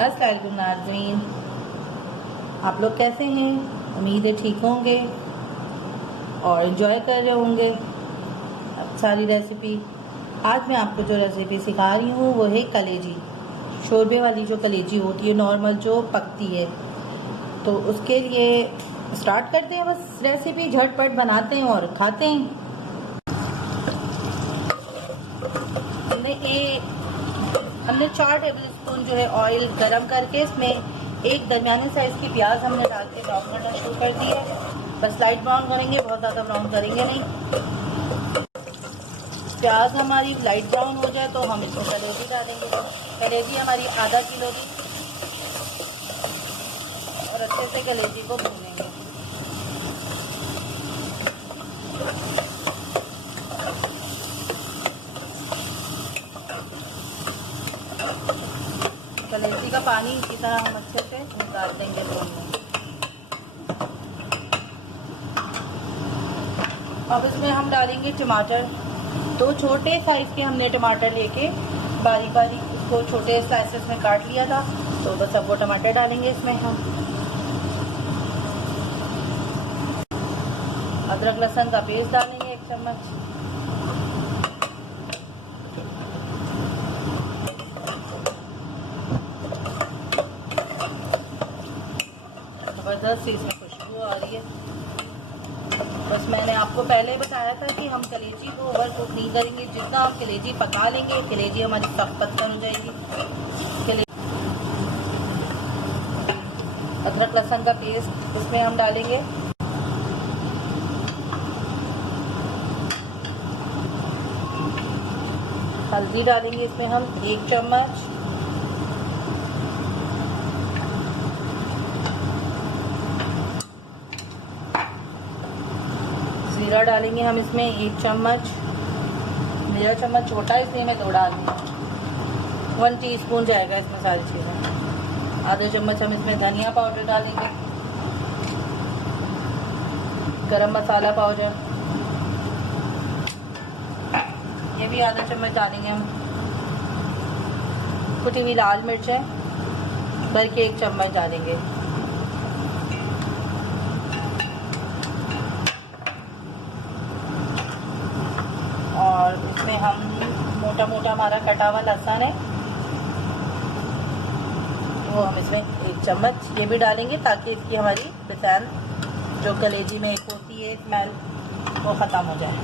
अस्सलामुअलैकुम नाज़रीन, आप लोग कैसे हैं? उम्मीद है ठीक होंगे और इन्जॉय कर रहे होंगे अब सारी रेसिपी। आज मैं आपको जो रेसिपी सिखा रही हूँ वो है कलेजी, शोरबे वाली जो कलेजी होती है नॉर्मल जो पकती है। तो उसके लिए स्टार्ट करते हैं, बस रेसिपी झटपट बनाते हैं और खाते हैं। हमने 4 टेबलस्पून जो है ऑयल गरम करके इसमें एक दरमियाने साइज़ की प्याज हमने डाल के ब्राउन करना शुरू कर दी है। बस लाइट ब्राउन करेंगे, बहुत ज़्यादा ब्राउन करेंगे नहीं। प्याज हमारी लाइट ब्राउन हो जाए तो हम इसमें कलेजी डालेंगे। कलेजी हमारी आधा किलो की, और अच्छे से कलेजी को भूनेंगे। कलेजी का पानी इसी तरह हम अच्छे से निकाल देंगे दोनों। अब इसमें हम डालेंगे टमाटर। 2 छोटे साइज़ के हमने टमाटर लेके बारीक बारीक उसको छोटे स्लाइसेस में काट लिया था, तो बस अब वो टमाटर डालेंगे इसमें हम। अदरक लहसुन का पेस्ट डालेंगे 1 चम्मच। ज़बरदस्त इसमें खुशबू आ रही है। बस मैंने आपको पहले बताया था कि हम कलेजी को ओवर कुक नहीं करेंगे। जितना हम कलेजी पका लेंगे, कलेजी हमारी सख्त पत्थर हो जाएगी। अदरक लहसुन का पेस्ट इसमें हम डालेंगे। हल्दी डालेंगे इसमें हम 1 चम्मच। जीरा डालेंगे हम इसमें 1 चम्मच। मेरा चम्मच छोटा है इसलिए मैं 2 डाल दूँगी। 1 टीस्पून जाएगा इसमें सारी चीज़ें। आधा चम्मच हम इसमें धनिया पाउडर डालेंगे। गरम मसाला पाउडर ये भी आधा चम्मच डालेंगे हम। कुटी हुई लाल मिर्चें भर के 1 चम्मच डालेंगे। और इसमें हम मोटा मोटा हमारा कटा हुआ लहसुन है वो हम इसमें 1 चम्मच ये भी डालेंगे, ताकि इसकी हमारी बेचैन जो कलेजी में एक होती है स्मेल वो ख़त्म हो जाए।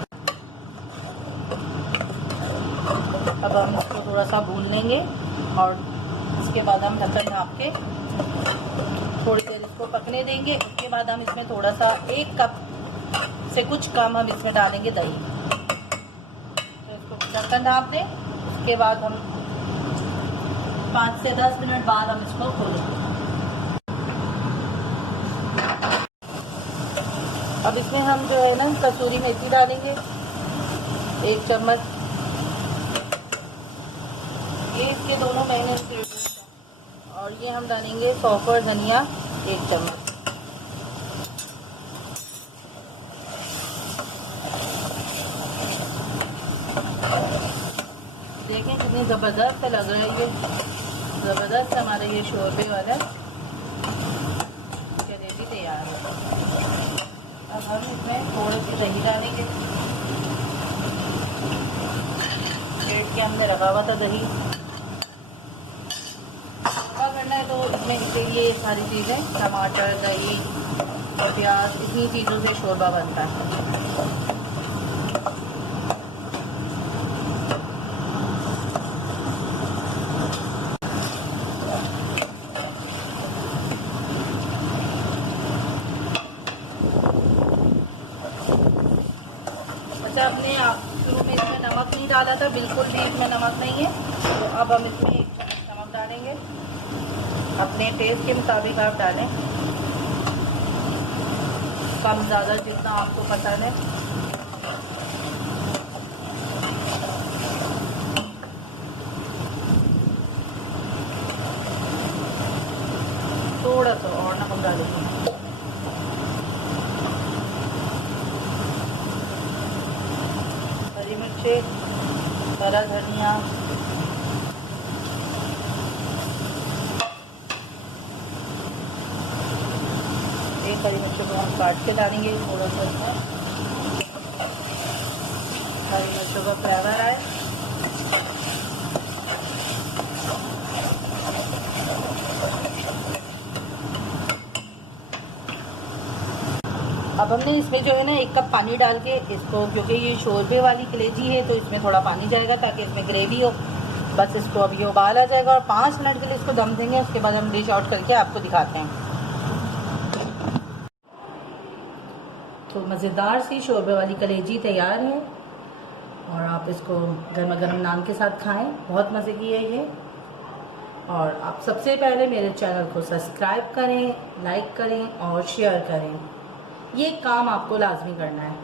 अब हम इसको थोड़ा सा भून लेंगे और इसके बाद हम ढक्कन ढाँप के थोड़ी देर इसको पकने देंगे। उसके बाद हम इसमें थोड़ा सा 1 कप से कुछ कम हम इसमें डालेंगे दही। ढक्कन ढाँप दें। उसके बाद हम 5 से 10 मिनट बाद हम इसको खोलेंगे। अब इसमें हम जो है ना कसूरी मेथी डालेंगे 1 चम्मच। ये इसके दोनों महीने से, और ये हम डालेंगे सौंफ और धनिया 1 चम्मच। देखें कितनी ज़बरदस्त लग रहा है ये। ज़बरदस्त हमारा ये शोरबे वाला कलेजी तैयार है। अब हम इसमें थोड़ी सी दही डालेंगे। प्लेट के हमने रखा हुआ था दही। क्या करना है तो इसमें ये सारी चीज़ें टमाटर, दही और प्याज, इतनी चीज़ों से शोरबा बनता है। आपने शुरू में इसमें नमक नहीं डाला था, बिल्कुल भी इसमें नमक नहीं है, तो अब हम इसमें 1 चम्मच नमक डालेंगे। अपने टेस्ट के मुताबिक आप डालें, कम ज़्यादा जितना आपको पसंद है। थोड़ा सा और नमक डालेंगे। हरी मिर्चें, हरा धनिया, हरी मिर्चों को हम काट के डालेंगे थोड़ा सा इसमें हरी मिर्चों का फ्लेवर आए। अब हमने इसमें जो है ना 1 कप पानी डाल के इसको, क्योंकि ये शोरबे वाली कलेजी है तो इसमें थोड़ा पानी जाएगा ताकि इसमें ग्रेवी हो। बस इसको अभी उबाल आ जाएगा और 5 मिनट के लिए इसको दम देंगे। उसके बाद हम डिश आउट करके आपको दिखाते हैं। तो मज़ेदार सी शोरबे वाली कलेजी तैयार है और आप इसको गर्मा गर्म नान के साथ खाएं। बहुत मज़े की है ये। और आप सबसे पहले मेरे चैनल को सब्सक्राइब करें, लाइक करें और शेयर करें। ये काम आपको लाजमी करना है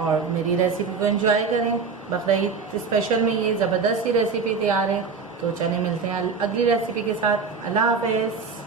और मेरी रेसिपी को एंजॉय करें। बकरीद स्पेशल में ये ज़बरदस्त सी रेसिपी तैयार है। तो चलें मिलते हैं अगली रेसिपी के साथ। अल्लाह हाफ़िज़।